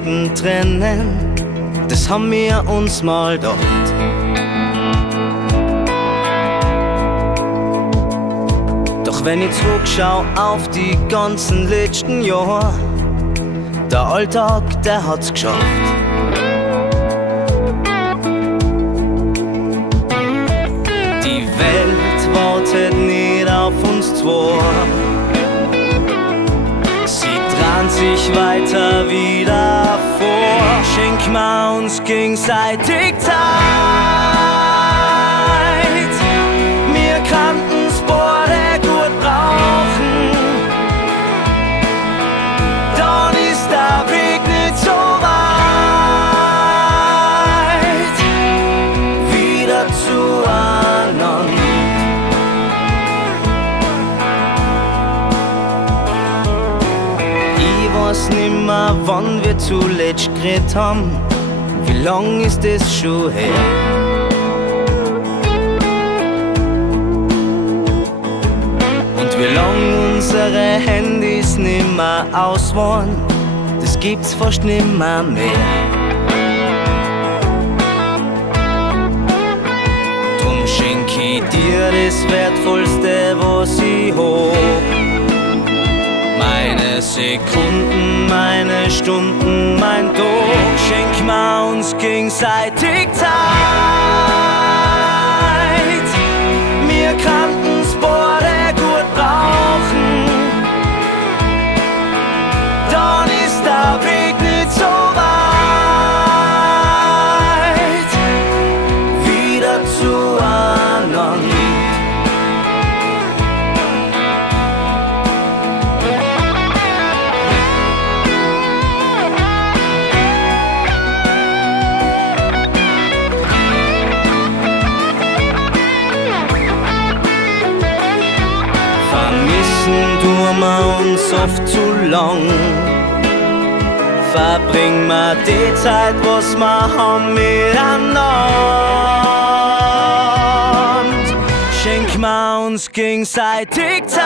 Leben trennen, das haben wir uns mal gedacht. Doch wenn ich zurückschau auf die ganzen letzten Jahre, der Alltag, der hat's geschafft. Die Welt wartet nicht auf uns zwei. Sie dreht sich weiter wieder vor. Schenk mal uns gegenseitig Zeit. Wir kannten's beide gut brauchen. Dann ist der Weg nicht so weit. Wieder zueinander. Ich weiß nimmer, wann wir zuletzt geredet haben. Wie lang ist es schon her? Und wie lang unsere Handys nimmer aus waren, das gibt's fast nimmer mehr. Drum schenk ich dir das Wertvollste, was ich hab. Meine Sekunden, meine Stunden, mein Tag. Schenk mal uns gegenseitig Zeit. Wir kannten's beide gut brauchen. Dann ist der Weg nicht so weit. Wieder zueinander. Tun wir uns oft zu lang. Verbringen wir die Zeit, was wir haben, miteinander. Schenk wir uns gegenseitig Zeit.